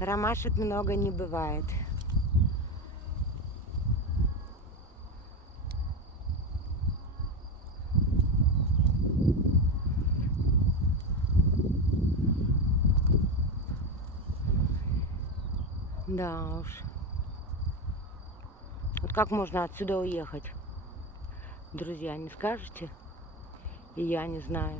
Ромашек много не бывает. Да уж. Вот как можно отсюда уехать? Друзья, не скажете? И я не знаю.